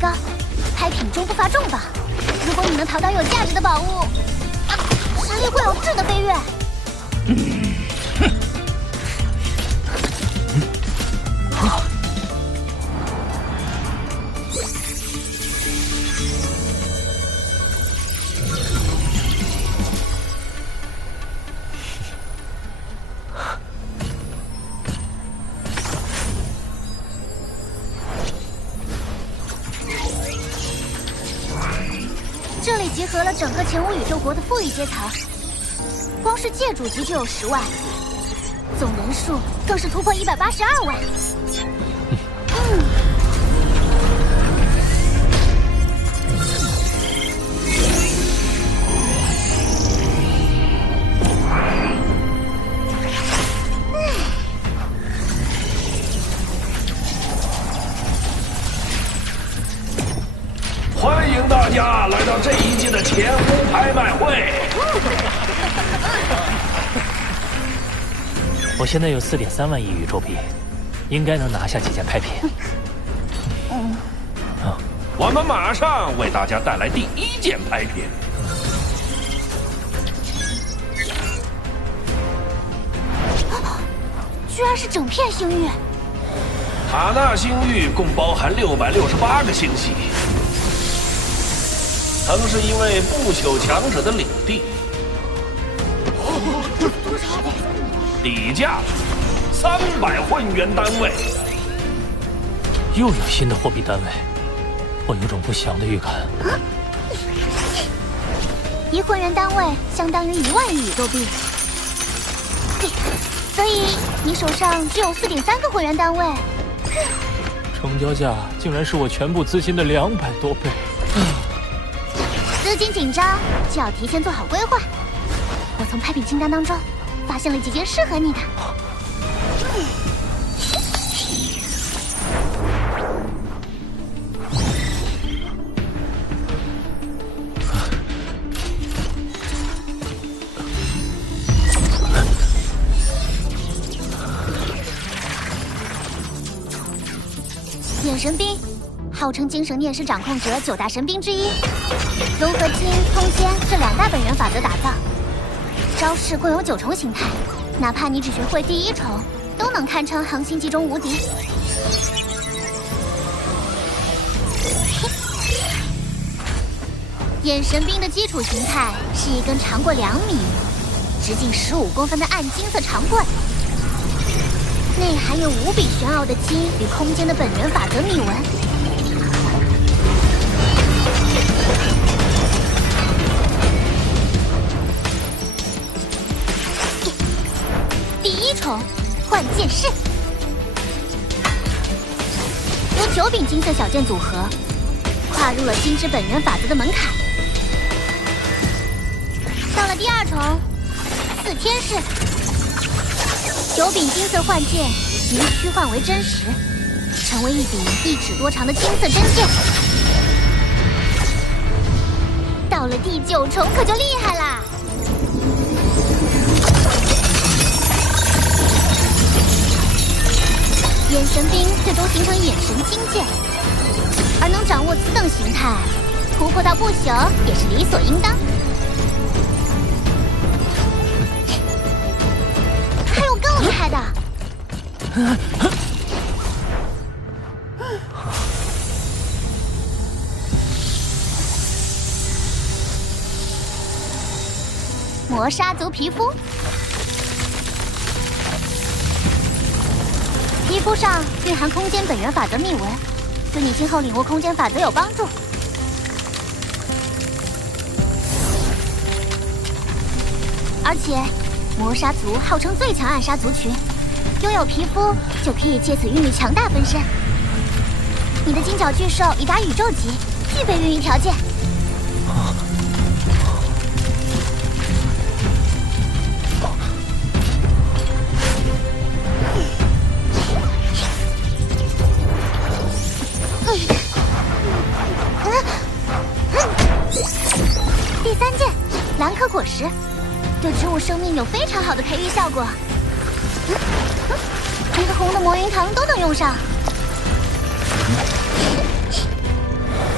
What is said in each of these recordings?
高，拍品终不乏重宝。如果你能淘到有价值的宝物，实力会有质的飞跃。这里集合了整个前无宇宙国的富裕阶层，光是界主级就有10万，总人数更是突破182万。欢迎大家来到这一届的前湖拍卖会。我现在有4.3万亿宇宙币，应该能拿下几件拍品。我们马上为大家带来第1件拍品。居然是整片星域！塔纳星域共包含668个星系，曾是一位不朽强者的领地。底价300混元单位。又有新的货币单位，我有种不祥的预感。1混元单位相当于1万亿宇宙币，所以你手上只有4.3个混元单位。成交价竟然是我全部资金的200多倍。资金紧张就要提前做好规划。我从拍品清单当中发现了几件适合你的。眼神兵，号称精神念师掌控者9大神兵之一，融合金、空间这2大本源法则打造。招式共有9重形态，哪怕你只学会第1重，都能堪称恒星级中无敌。眼神兵的基础形态是一根长过2米、直径15公分的暗金色长棍，内含有无比玄奥的金与空间的本源法则密文。第1重幻剑士，由9柄金色小剑组合，跨入了金之本源法则的门槛。到了第2重四天士，9柄金色幻剑由虚幻为真实，成为一柄1尺多长的金色真剑。到了第9重可就厉害啦！眼神兵最终形成眼神金剑，而能掌握此等形态，突破到不朽也是理所应当。还有更厉害的。磨砂族皮肤，皮肤上蕴含空间本源法则密文，对你今后领悟空间法则有帮助。而且，磨砂族号称最强暗杀族群，拥有皮肤就可以借此孕育强大分身。你的金角巨兽已达宇宙级，具备孕育条件。第3件，蓝可果实，对植物生命有非常好的培育效果。一个红的魔云藤都能用上。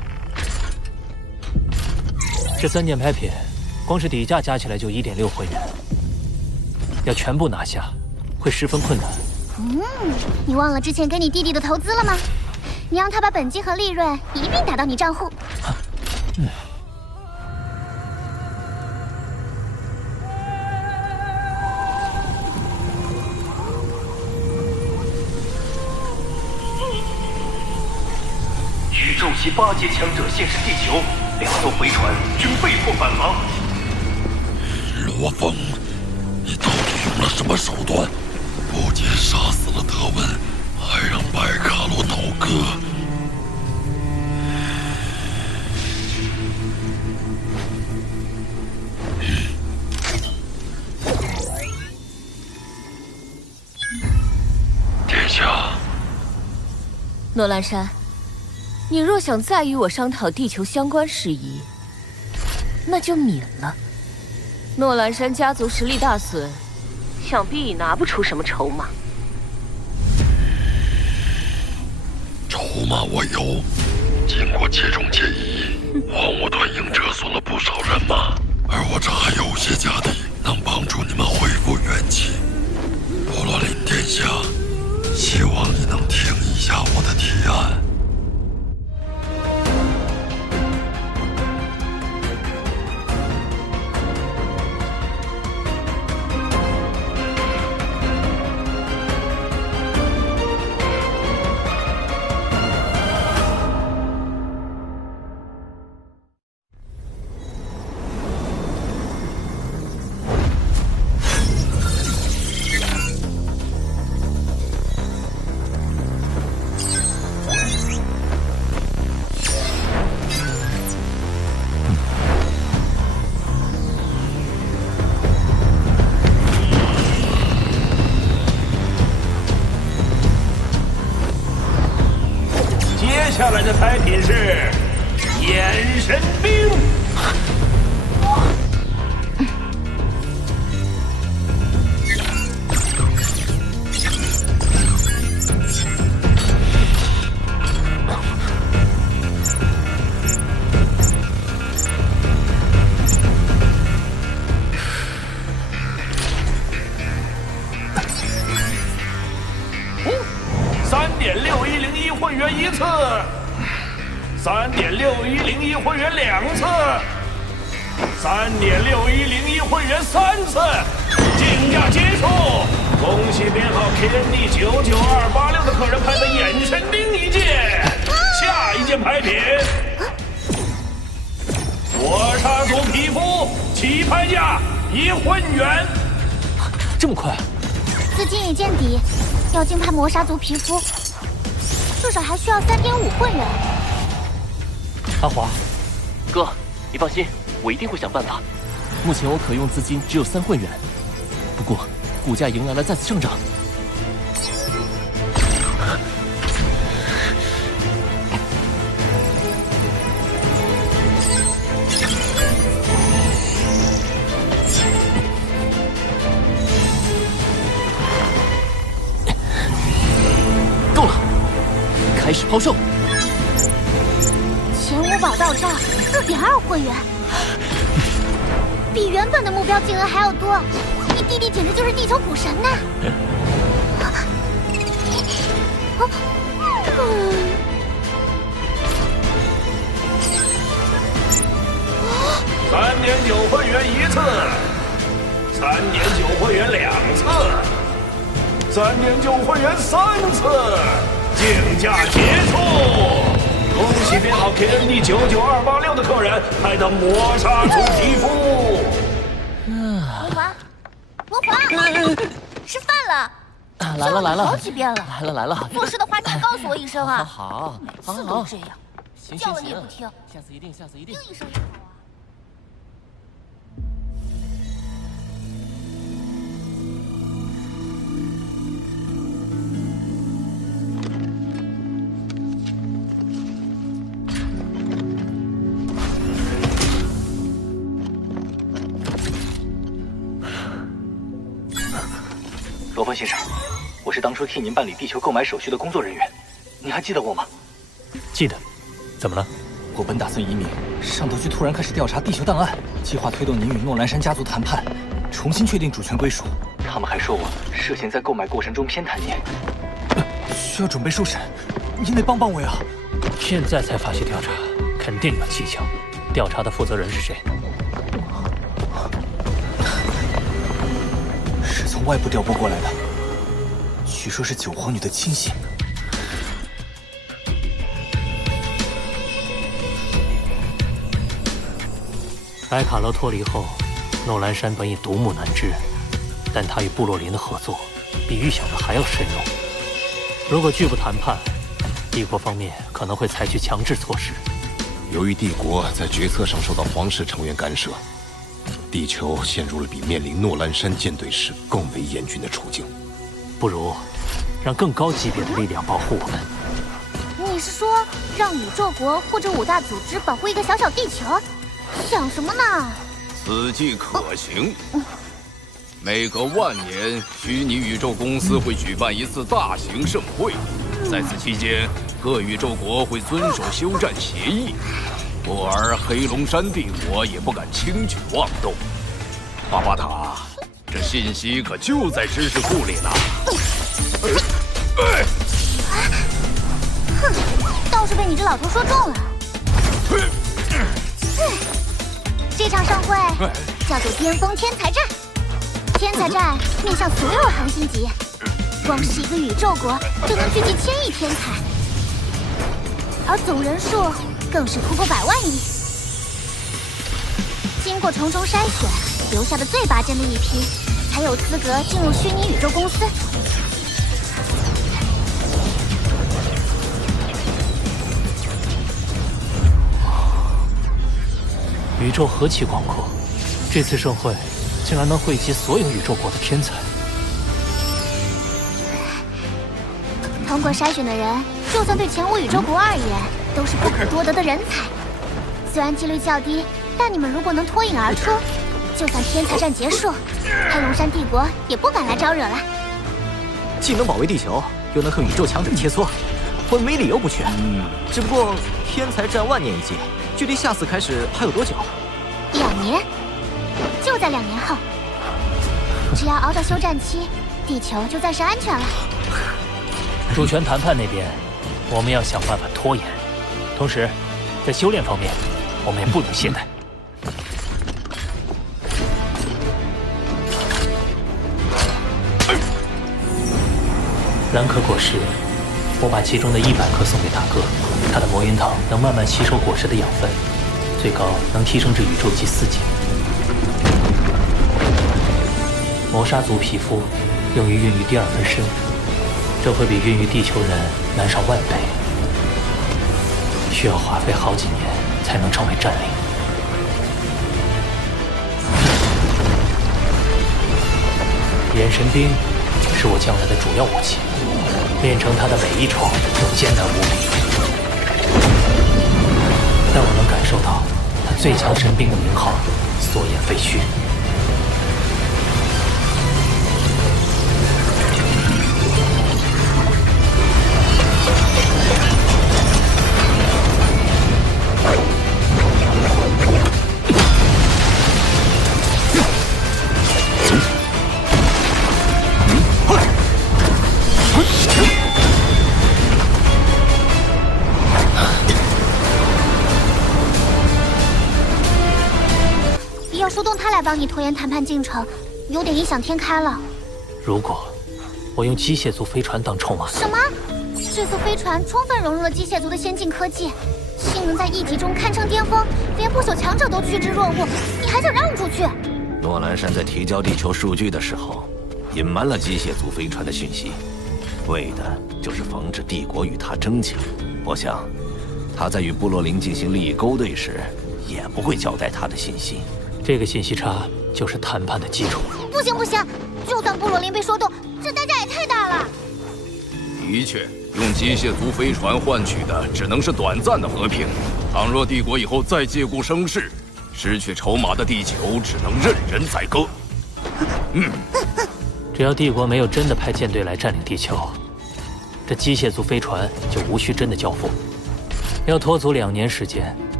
这3件拍品，光是底价加起来就1.6混元，要全部拿下，会十分困难。你忘了之前给你弟弟的投资了吗？你让他把本金和利润一并打到你账户。宇宙系8阶强者现身地球，2艘飞船均被迫返航。罗峰，你到底用了什么手段？不仅杀死了德文，还让白卡罗倒戈。殿下，诺兰山，你若想再与我商讨地球相关事宜，那就免了。诺兰山家族实力大损，想必已拿不出什么筹码。筹码我有，经过接踵接议，荒芜团营撤损了不少人马，而我这还有些家底，能帮助你们恢复元气。波罗林殿下，希望你能听一下我的提案。接下来的拍品是眼神兵。3.6101混元1次，3.6101混元2次，3.6101混元3次，竞价结束。恭喜编号 KND99286的客人拍的眼神兵一件，下一件拍品，磨砂族皮肤，起拍价1混元。这么快？资金已见底，要竞拍磨砂族皮肤，至少还需要3.5混元。阿华，哥，你放心，我一定会想办法。目前我可用资金只有3混元，不过股价迎来了再次上涨。够了，开始抛售。前5宝到账4.2混元，比原本的目标金额还要多。你弟弟简直就是地球股神呐！3.9混元1次，3.9混元2次，3.9混元3次，竞价结束。恭喜编号 KND99286的客人拍到磨砂族皮肤。魔华，魔华，吃饭了。来了来了，好几遍了。来了来了。做事的话记得告诉我一声啊。好，每次都这样，行叫了你也不听。下次一定，下次一定。应一声也好啊。罗峰先生，我是当初替您办理地球购买手续的工作人员，您还记得我吗？记得。怎么了？国本打算移民，上头却突然开始调查地球档案，计划推动您与诺兰山家族谈判，重新确定主权归属。他们还说我涉嫌在购买过程中偏袒您，需要准备受审，您得帮帮我呀！现在才发起调查，肯定有蹊跷。调查的负责人是谁？是从外部调拨过来的，据说是九皇女的亲信。莱卡罗脱离后，诺兰山本已独木难支，但他与部落林的合作比预想的还要深入。如果拒不谈判，帝国方面可能会采取强制措施。由于帝国在决策上受到皇室成员干涉，地球陷入了比面临诺兰山舰队时更为严峻的处境。不如让更高级别的力量保护我们。你是说让宇宙国或者5大组织保护一个小小地球？想什么呢？此计可行。每隔万年，虚拟宇宙公司会举办一次大型盛会，在此期间，各宇宙国会遵守休战协议，故而黑龙山帝国也不敢轻举妄动。巴巴塔，这信息可就在知识库里呢。哼，倒是被你这老头说中了。这场盛会叫做巅峰天才战。天才战面向所有恒星级，光是一个宇宙国就能聚集1000亿天才，而总人数更是突破100万亿。经过重重筛选，留下的最拔尖的一批，才有资格进入虚拟宇宙公司。宇宙何其广阔，这次盛会竟然能汇集所有宇宙国的天才。通过筛选的人，就算对前5宇宙国而言，都是不可多得的人才。虽然几率较低，但你们如果能脱颖而出，就算天才战结束，黑龙山帝国也不敢来招惹了。既能保卫地球，又能和宇宙强者切磋，我们没理由不去。只不过天才战万年一届，距离下次开始还有多久？2年，就在2年后。只要熬到休战期，地球就暂时安全了。主权谈判那边，我们要想办法拖延。同时，在修炼方面，我们也不能懈怠。蓝可果实，我把其中的100颗送给大哥，他的魔云糖能慢慢吸收果实的养分，最高能提升至宇宙级4级。磨砂族皮肤用于孕育第2分身，这会比孕育地球人难上10000倍，需要花费好几年才能成为战灵。眼神冰是我将来的主要武器，练成它的每一重都艰难无比，但我能感受到它最强神兵的名号所言非虚。要疏动他来帮你拖延谈判进程，有点异想天开了。如果我用机械族飞船当筹码，什么？这艘飞船充分融入了机械族的先进科技，性能在1级中堪称巅峰，连不朽强者都趋之若鹜，你还想让出去？诺兰山在提交地球数据的时候，隐瞒了机械族飞船的讯息，为的就是防止帝国与他争抢。我想，他在与部落灵进行利益勾兑时，也不会交代他的信息。这个信息差就是谈判的基础。不行不行，就算部落灵被说动，这代价也太大了。的确，用机械族飞船换取的只能是短暂的和平。倘若帝国以后再借故生事，失去筹码的地球只能任人宰割。只要帝国没有真的派舰队来占领地球，这机械族飞船就无需真的交付。要拖足2年时间，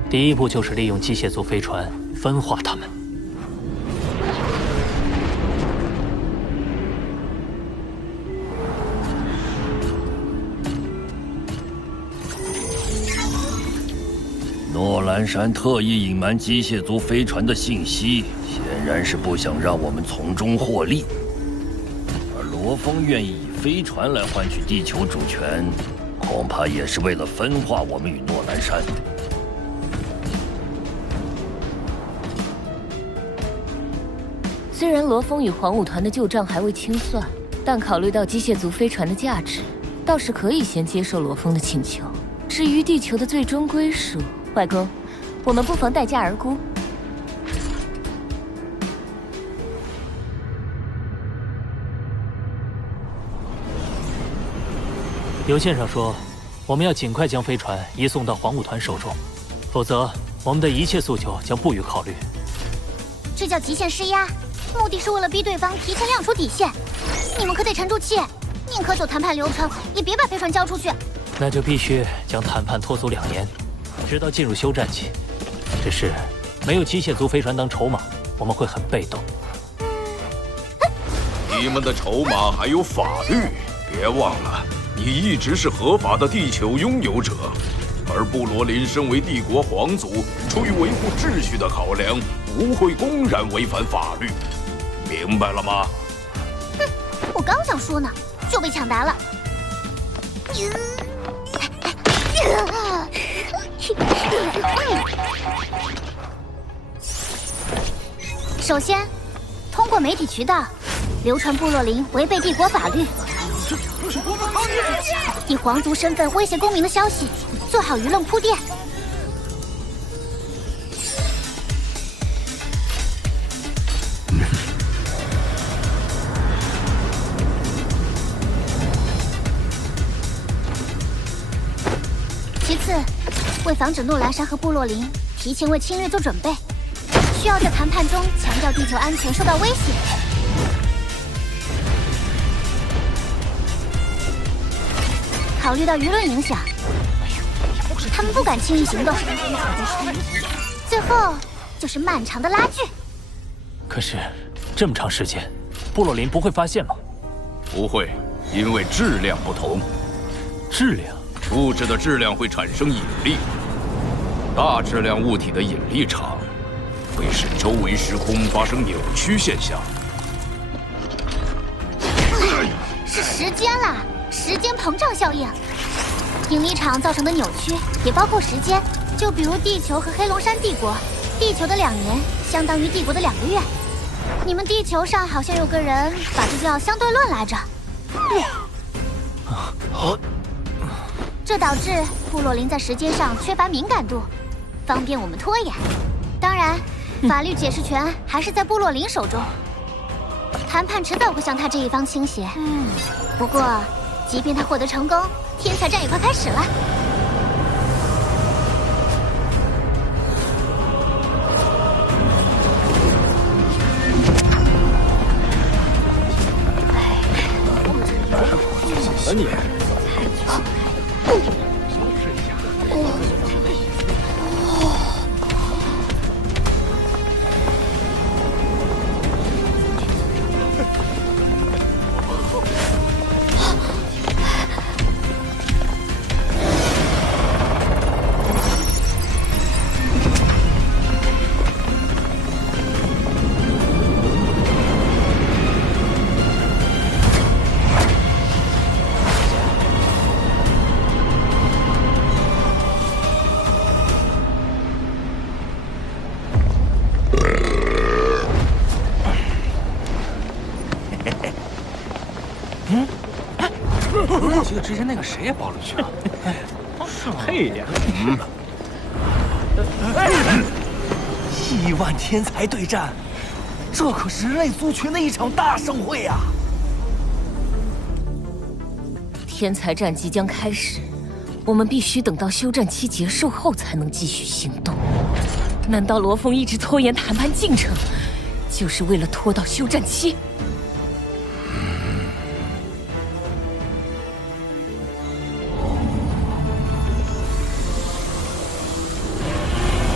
第一步就是利用机械族飞船分化他们。诺兰山特意隐瞒机械族飞船的信息，显然是不想让我们从中获利。而罗峰愿意以飞船来换取地球主权，恐怕也是为了分化我们与诺兰山。虽然罗峰与黄舞团的旧账还未清算，但考虑到机械族飞船的价值，倒是可以先接受罗峰的请求。至于地球的最终归属，外公，我们不妨待价而沽。邮件上说，我们要尽快将飞船移送到黄舞团手中，否则我们的一切诉求将不予考虑。这叫极限施压，目的是为了逼对方提前亮出底线。你们可得沉住气，宁可走谈判流程，也别把飞船交出去。那就必须将谈判拖足2年，直到进入休战期。只是没有机械族飞船当筹码，我们会很被动。你们的筹码还有法律，别忘了，你一直是合法的地球拥有者，而布罗林身为帝国皇族，出于维护秩序的考量，不会公然违反法律，明白了吗？哼，我刚想说呢，就被抢答了。首先，通过媒体渠道流传布洛林违背帝国法律，以皇族身份威胁公民的消息，做好舆论铺垫。其次，为防止诺兰山和布洛林提前为侵略做准备，需要在谈判中强调地球安全受到威胁。考虑到舆论影响，他们不敢轻易行动。最后就是漫长的拉锯。可是这么长时间，布洛林不会发现吗？不会，因为质量不同。质量？物质的质量会产生引力，大质量物体的引力场会使周围时空发生扭曲现象。是时间啦，时间膨胀效应。引力场造成的扭曲也包括时间，就比如地球和黑龙山帝国，地球的2年相当于帝国的2个月。你们地球上好像有个人把这叫相对论来着。这导致布洛林在时间上缺乏敏感度，方便我们拖延。当然，法律解释权还是在布洛林手中，谈判迟早会向他这一方倾斜。不过，即便他获得成功，天才战也快开始了。你。我记得之前那个谁也报了去啊，是配点。亿万天才对战，这可是人类族群的一场大盛会啊！天才战即将开始，我们必须等到休战期结束后才能继续行动。难道罗峰一直拖延谈判进程，就是为了拖到休战期？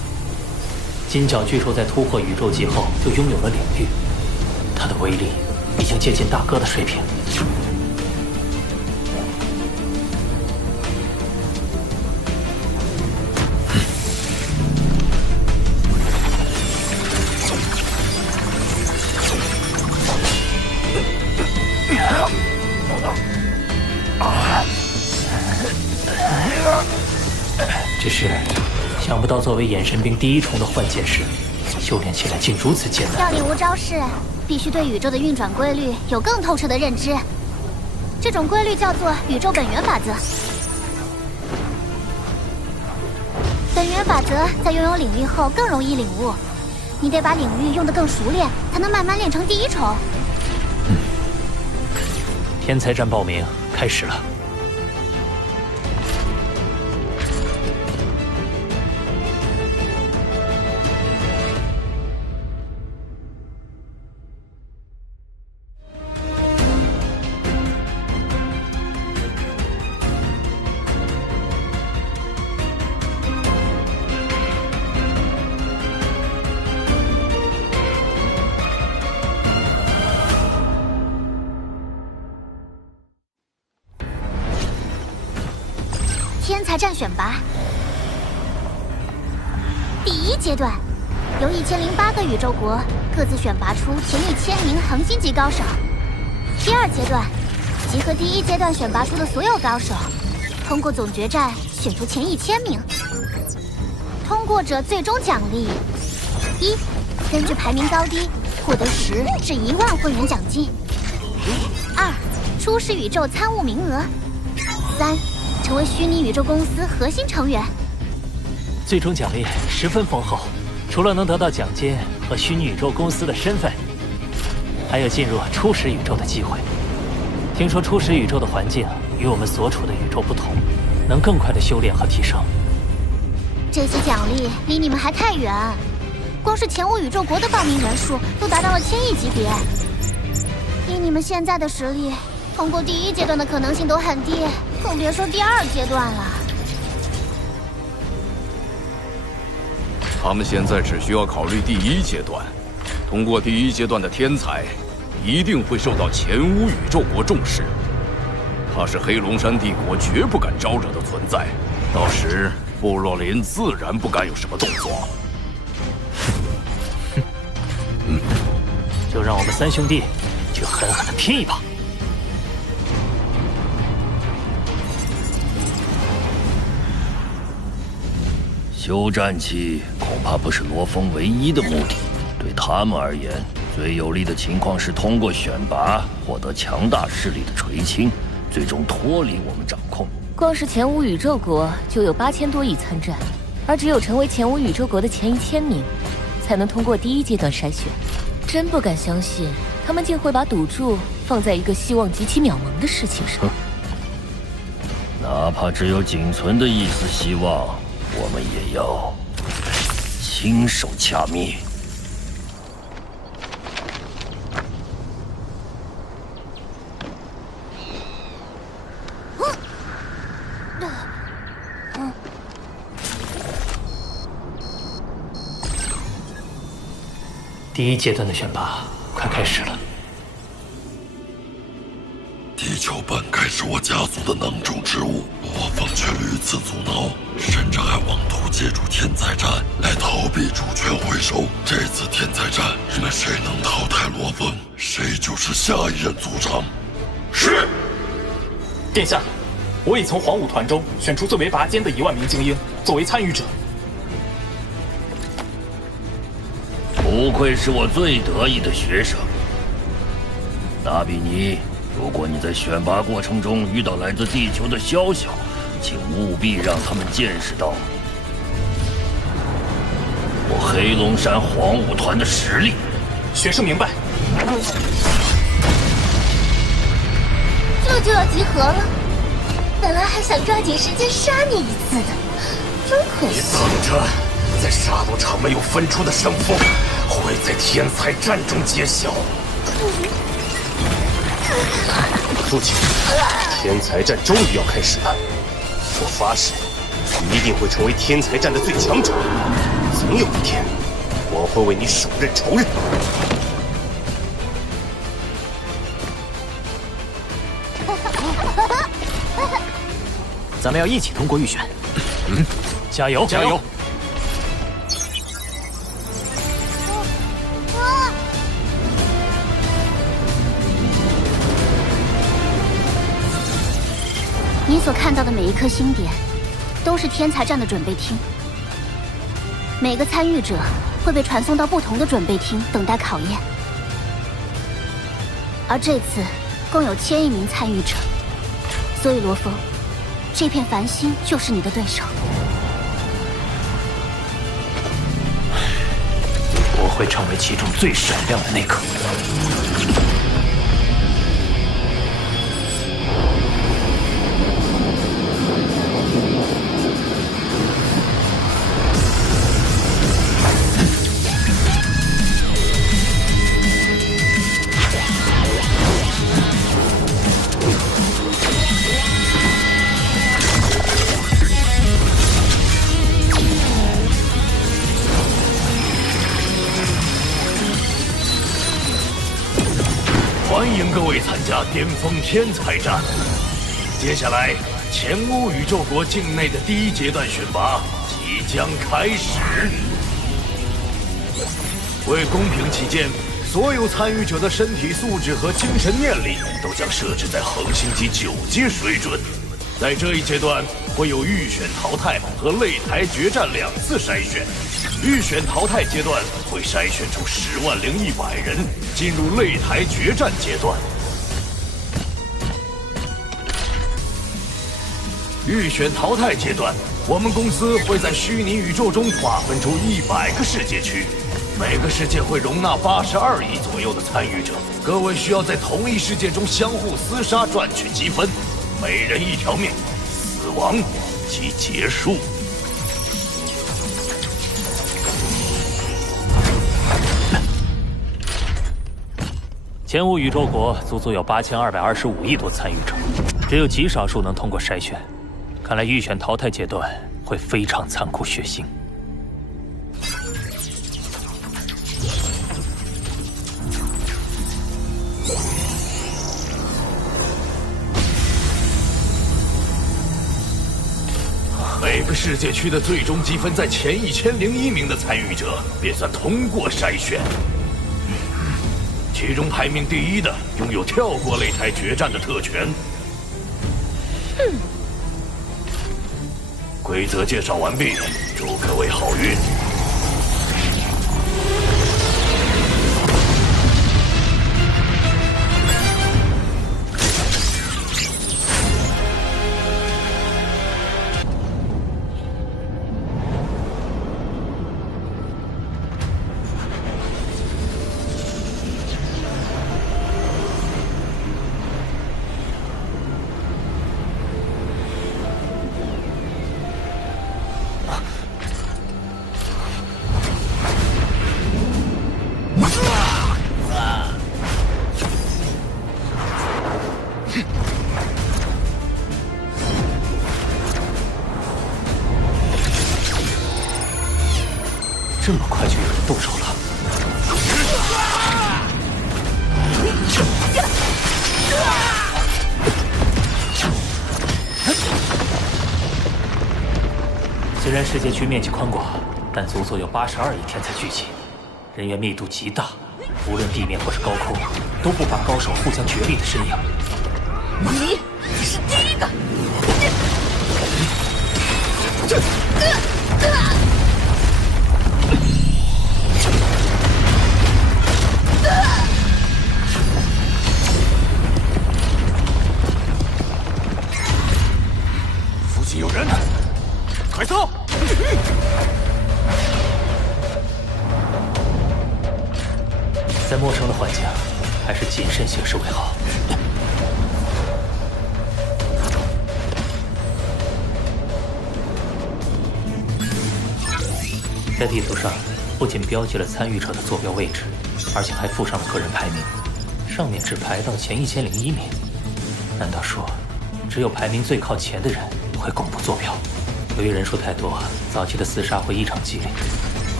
金角巨兽在突破宇宙级后就拥有了领域，它的威力已经接近大哥的水平。只是想不到，作为眼神兵第一重的幻剑士，修炼起来竟如此艰难。要领悟招式，必须对宇宙的运转规律有更透彻的认知。这种规律叫做宇宙本源法则。本源法则在拥有领域后更容易领悟，你得把领域用得更熟练，才能慢慢练成第一重。天才战报名开始了。天才战选拔第一阶段，由1008个宇宙国各自选拔出前1000名恒星级高手。第二阶段，集合第一阶段选拔出的所有高手，通过总决战选出前1000名。通过者最终奖励：一、根据排名高低获得10至1万会员奖金；二、初始宇宙参悟名额；三、成为虚拟宇宙公司核心成员。最终奖励十分丰厚，除了能得到奖金和虚拟宇宙公司的身份，还有进入初始宇宙的机会。听说初始宇宙的环境与我们所处的宇宙不同，能更快的修炼和提升。这些奖励离你们还太远，光是前5宇宙国的报名人数都达到了1000亿级别。以你们现在的实力，通过第一阶段的可能性都很低，更别说第二阶段了。他们现在只需要考虑第一阶段，通过第一阶段的天才，一定会受到前5宇宙国重视。他是黑龙山帝国绝不敢招惹的存在，到时部落林自然不敢有什么动作。就让我们3兄弟去狠狠的拼一把。休战期恐怕不是罗峰唯一的目的，对他们而言，最有利的情况是通过选拔获得强大势力的垂青，最终脱离我们掌控。光是前5宇宙国就有8000多亿参战，而只有成为前5宇宙国的前1000名，才能通过第一阶段筛选。真不敢相信，他们竟会把赌注放在一个希望极其渺茫的事情上。哪怕只有仅存的一丝希望，我们也要亲手掐灭。第一阶段的选拔快开始了。地球本该是我家族的囊中之物，罗峰却屡次阻挠，甚至还妄图借助天才战来逃避主权回收。这次天才战，你们谁能淘汰罗峰，谁就是下一任族长。是，殿下，我已从黄武团中选出最为拔尖的1万名精英作为参与者。不愧是我最得意的学生，纳比尼。如果你在选拔过程中遇到来自地球的宵小，请务必让他们见识到我黑龙山黄武团的实力。学生明白。这就要集合了，本来还想抓紧时间杀你一次的，真可惜。你等着，在杀戮场没有分出的胜负，会在天才战中揭晓。父亲，天才战终于要开始了，我发誓，一定会成为天才战的最强者。总有一天，我会为你手刃仇人。咱们要一起通过预选。加油！加油！你所看到的每一颗星点，都是天才战的准备厅。每个参与者会被传送到不同的准备厅，等待考验。而这次共有1000亿名参与者，所以罗峰，这片繁星就是你的对手。我会成为其中最闪亮的那颗。欢迎各位参加巅峰天才战。接下来，前乌宇宙国境内的第1阶段选拔即将开始。为公平起见，所有参与者的身体素质和精神念力都将设置在恒星级9阶水准。在这一阶段，会有预选淘汰和擂台决战2次筛选。预选淘汰阶段会筛选出100100人，进入擂台决战阶段。预选淘汰阶段，我们公司会在虚拟宇宙中划分出100个世界区，每个世界会容纳82亿左右的参与者。各位需要在同一世界中相互厮杀，赚取积分，每人1条命，死亡即结束。前无宇宙国足足有8225亿多参与者，只有极少数能通过筛选。看来预选淘汰阶段会非常残酷血腥。每个世界区的最终积分在前1001名的参与者便算通过筛选。其中排名第1的拥有跳过擂台决战的特权。规则介绍完毕，祝各位好运。这么快就有人动手了？虽然世界区面积宽广，但足足有82亿天才聚集，人员密度极大，无论地面或是高空，都不乏高手互相角力的身影。你是第1个！附近有人，快走！在陌生的环境，还是谨慎行事为好。在地图上不仅标记了参与者的坐标位置，而且还附上了个人排名，上面只排到前1001名。难道说，只有排名最靠前的人会公布坐标？由于人数太多，早期的厮杀会异常激烈。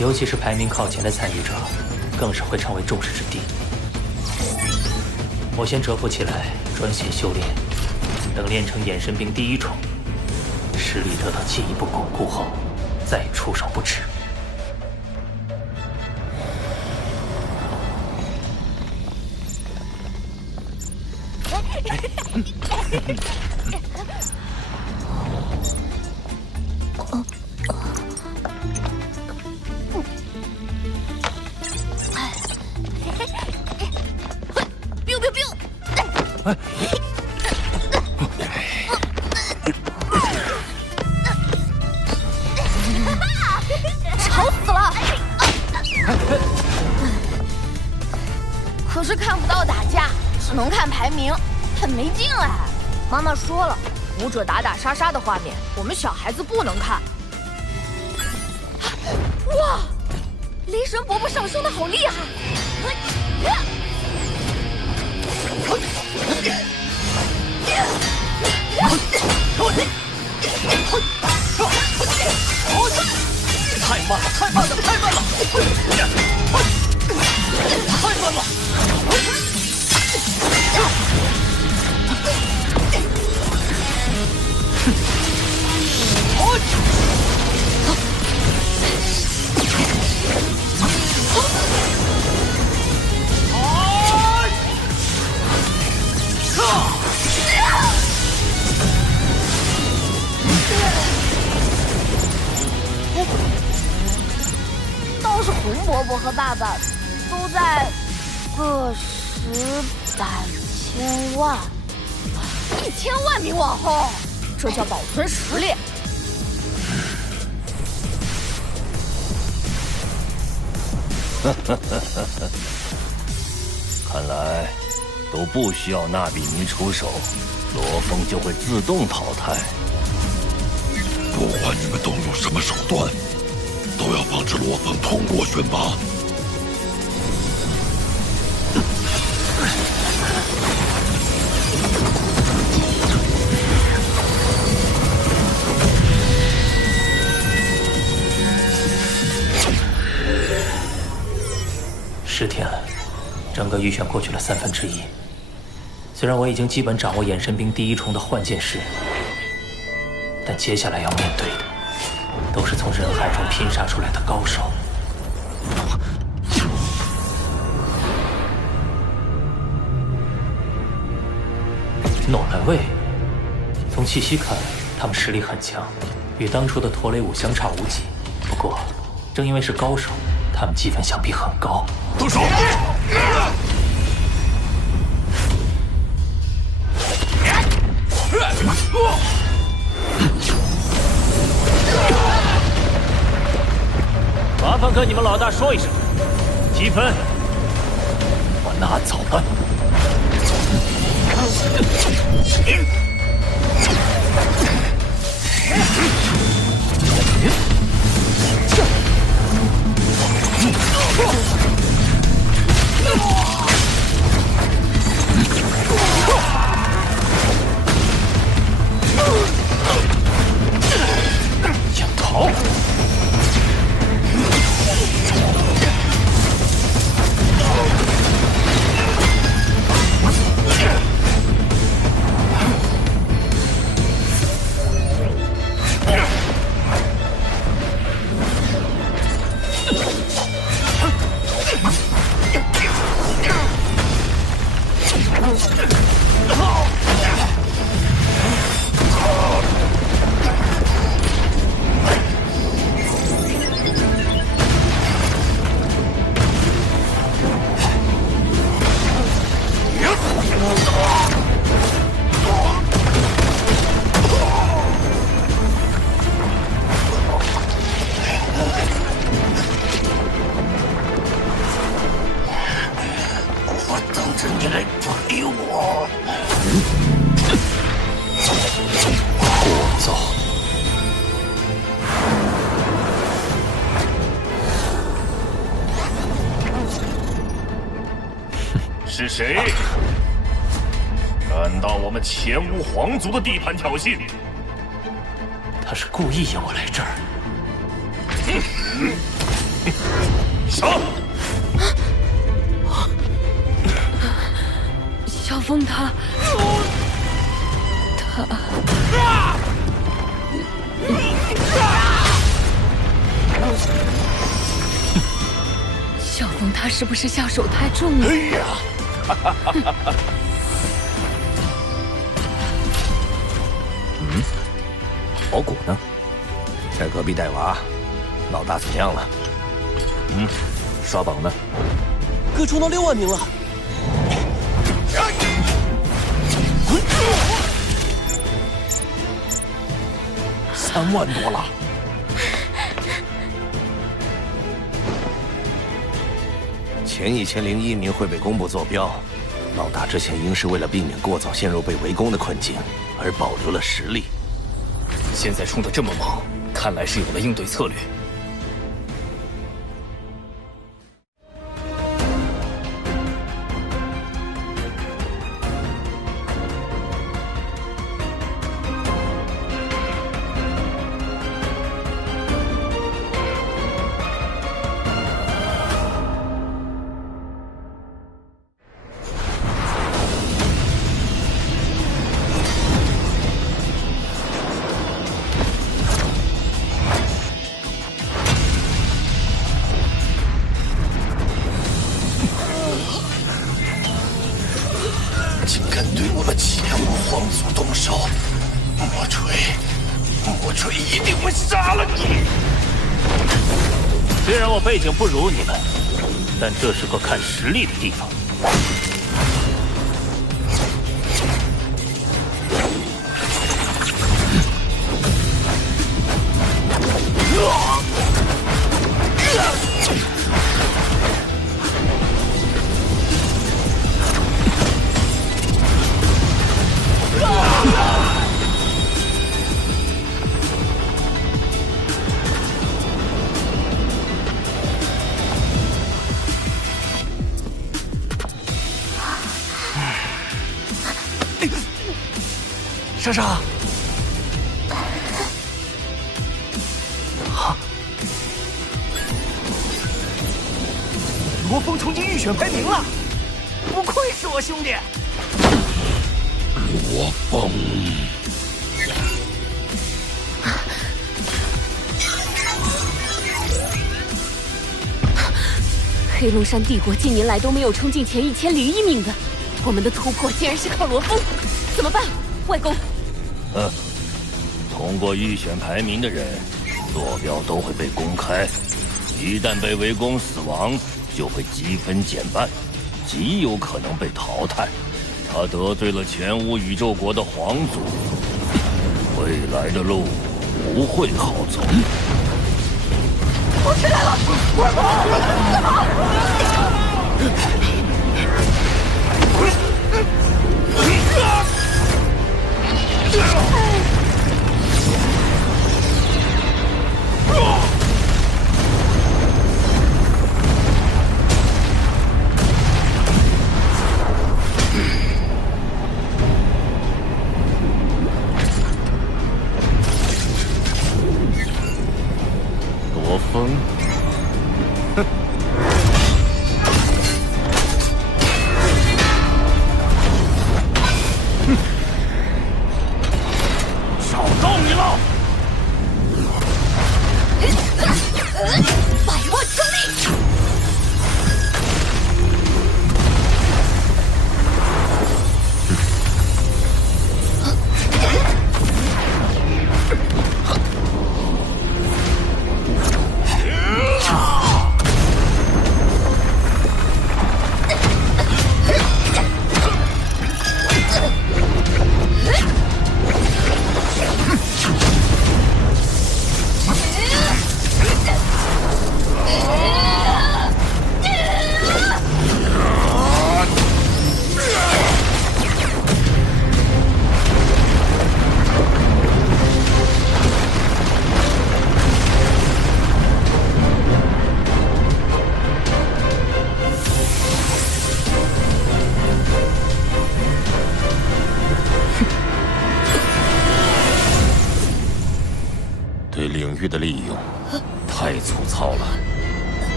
尤其是排名靠前的参与者，更是会成为众矢之的。我先蛰伏起来，专心修炼，等练成衍神兵第一重，实力得到进一步巩固后，再出手不迟。吵死了！可是看不到打架，只能看排名，很没劲哎。妈妈说了，武者打打杀杀的画面，我们小孩子不能看。哇，雷神伯伯上升的好厉害！太慢了，太慢了，太慢了！太慢了！倒是红伯伯和爸爸都在个10、100、1000万，1000万名往后，这叫保存实力。看来都不需要纳比尼出手，罗峰就会自动淘汰。不管你们动用什么手段，都要防止罗峰通过选拔。10天了，整个预选过去了1/3。虽然我已经基本掌握衍神兵第一重的幻剑式，但接下来要面对的都是从人海中拼杀出来的高手。诺兰卫，从气息看，他们实力很强，与当初的陀雷武相差无几。不过，正因为是高手，他们积分想必很高。动手！麻烦跟你们老大说一声，积分我拿走了。想逃？是谁敢到我们前无皇族的地盘挑衅？他是故意引我来这儿。杀！萧峰他。萧峰他是不是下手太重了？哎呀！宝谷呢？在隔壁带娃，老大怎么样了？刷榜呢？可冲到6万名了。3万多了。前1001名会被公布坐标，老大之前应是为了避免过早陷入被围攻的困境，而保留了实力。现在冲得这么猛，看来是有了应对策略。虽然我背景不如你们，但这是个看实力的地方。莎莎，罗峰冲进预选排名了，不愧是我兄弟。罗峰，黑龙山帝国近年来都没有冲进前1001名的，我们的突破竟然是靠罗峰，怎么办？外公。通过预选排名的人，坐标都会被公开。一旦被围攻死亡，就会积分减半，极有可能被淘汰。他得罪了前无宇宙国的皇族，未来的路不会好走。我起来了，快罗峰，找到你了！百万重力！对领域的利用太粗糙了，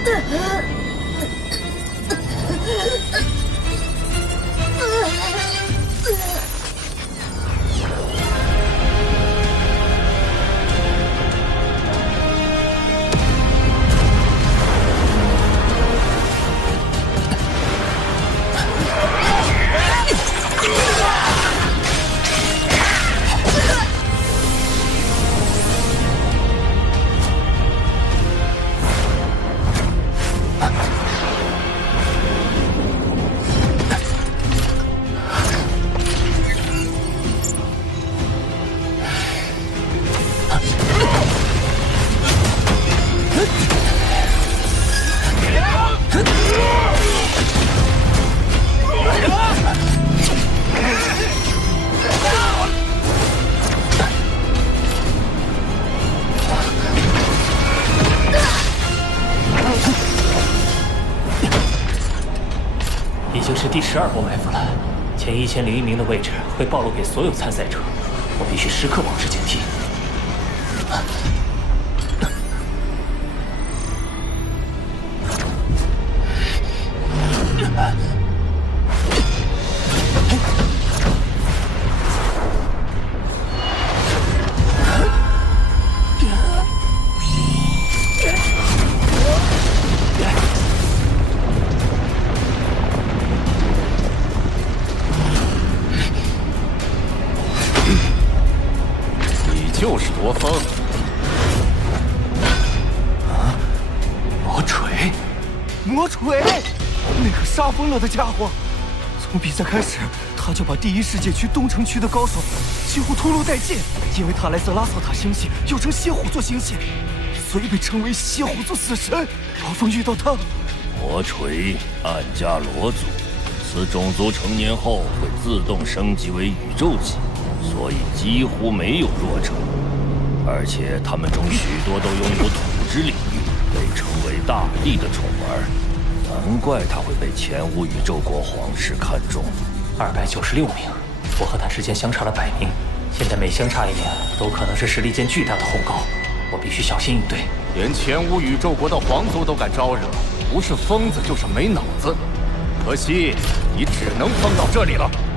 是第12波埋伏了，前1001名的位置会暴露给所有参赛者，我必须时刻保持警惕。就是夺风啊！魔锤，魔锤！那个杀疯了的家伙，从比赛开始，他就把第1世界区东城区的高手几乎屠戮殆尽。因为他来自拉索塔星系，又称蝎虎座星系，所以被称为蝎虎座死神。罗峰遇到他，魔锤暗加罗族，此种族成年后会自动升级为宇宙级。所以几乎没有弱者，而且他们中许多都拥有土之领域，被称为大地的宠儿，难怪他会被前无宇宙国皇室看中。296名，我和他之间相差了100名，现在每相差1名，都可能是实力间巨大的鸿沟，我必须小心应对。连前无宇宙国的皇族都敢招惹，不是疯子就是没脑子。可惜，你只能疯到这里了。